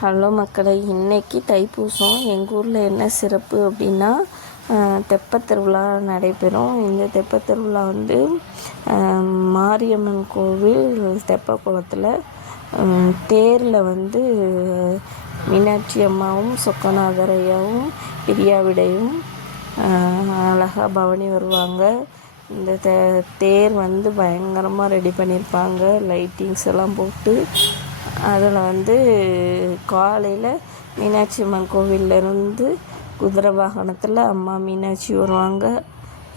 Hello மக்களை, இன்றைக்கி தைப்பூசம். எங்கள் ஊரில் என்ன சிறப்பு அப்படின்னா, தெப்பத் திருவிழா நடைபெறும். இந்த தெப்பத் திருவிழா வந்து மாரியம்மன் கோவில் தெப்பக்குளத்தில் தேரில் வந்து மீனாட்சி அம்மாவும் சொக்கநாதர் ஐயாவும் பிரியாவிடையும் அழகாக பவனி வருவாங்க. இந்த தேர் வந்து பயங்கரமாக ரெடி பண்ணியிருப்பாங்க, லைட்டிங்ஸ் எல்லாம் போட்டு. அதில் வந்து காலையில் மீனாட்சி அம்மன் கோவிலிருந்து குதிரை வாகனத்தில் அம்மா மீனாட்சி வருவாங்க.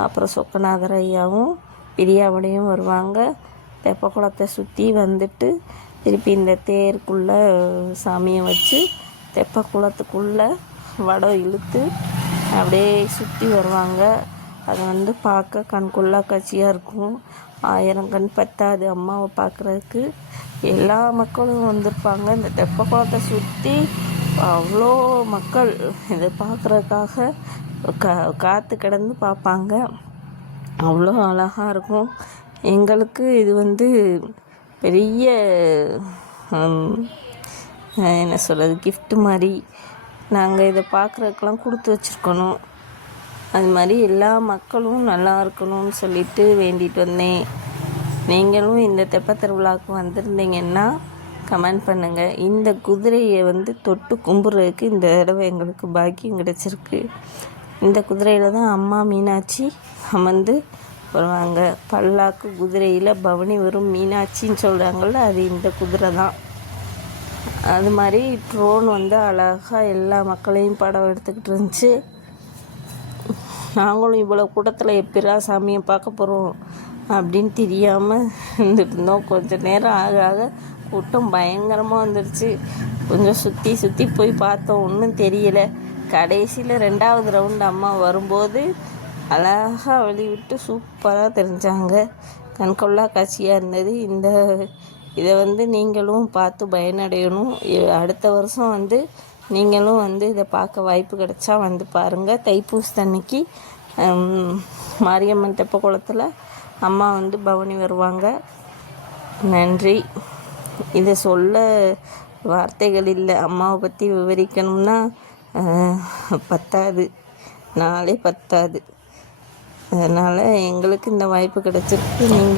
அப்புறம் சொக்கநாதர் ஐயாவும் பிரியாவடையும் வருவாங்க. தெப்பக்குளத்தை சுற்றி வந்துட்டு திருப்பி இந்த தேருக்குள்ளே சாமியை வச்சு தெப்பக்குளத்துக்குள்ளே வடம் இழுத்து அப்படியே சுற்றி வருவாங்க. அது வந்து பார்க்க கண்கொள்ளா காட்சியாக இருக்கும். 1000 கண் பத்தாது அம்மாவை பார்க்குறதுக்கு. எல்லா மக்களும் வந்திருப்பாங்க. இந்த தெப்பக்குளத்தை சுற்றி அவ்வளோ மக்கள் இதை பார்க்குறதுக்காக காத்து கிடந்து பார்ப்பாங்க. அவ்வளோ அழகாக இருக்கும். எங்களுக்கு இது வந்து பெரிய என்ன சொல்கிறது, கிஃப்ட் மாதிரி. நாங்கள் இதை பார்க்குறதுக்கெலாம் கொடுத்து வச்சுருக்கணும். அது மாதிரி எல்லா மக்களும் நல்லா இருக்கணும்னு சொல்லிட்டு வேண்டிட்டு வந்தேன். நீங்களும் இந்த தெப்பத் திருவிழாவுக்கு வந்திருந்தீங்கன்னா கமெண்ட் பண்ணுங்கள். இந்த குதிரையை வந்து தொட்டு கும்பிட்றதுக்கு இந்த தடவை எங்களுக்கு பாக்கியம் கிடச்சிருக்கு. இந்த குதிரையில் தான் அம்மா மீனாட்சி அமர்ந்து வருவாங்க. பல்லாக்கு குதிரையில் பவனி வரும் மீனாட்சின்னு சொல்கிறாங்கள்ல, அது இந்த குதிரை தான். அது மாதிரி ட்ரோன் வந்து அழகாக எல்லா மக்களையும் படம் எடுத்துக்கிட்டு இருந்துச்சு. நாங்களும் இவ்வளோ கூட்டத்தில் எப்படா சாமியை பார்க்க போகிறோம் அப்படின்னு தெரியாமல் இருந்துருந்தோம். கொஞ்சம் நேரம் ஆக ஆக கூட்டம் பயங்கரமாக வந்துடுச்சு. கொஞ்சம் சுற்றி போய் பார்த்தோம், ஒன்றும் தெரியலை. கடைசியில் 2வது ரவுண்டு அம்மா வரும்போது அழகாக வெளிவிட்டு சூப்பராக தெரிஞ்சாங்க. கண்கொள்ளா காட்சியாக இருந்தது. இதை வந்து நீங்களும் பார்த்து பயனடையணும். அடுத்த வருஷம் வந்து நீங்களும் வந்து இதை பார்க்க வாய்ப்பு கிடைச்சா வந்து பாருங்கள். தைப்பூசத்தன்னைக்கு மாரியம்மன் தெப்பக்குளத்தில் அம்மா வந்து பவனி வருவாங்க. நன்றி. இதை சொல்ல வார்த்தைகள் இல்லை. அம்மாவை பற்றி விவரிக்கணும்னா பத்தாது, நாளே பத்தாது. அதனால் எங்களுக்கு இந்த வாய்ப்பு கிடைச்சிருக்கு. நீங்கள்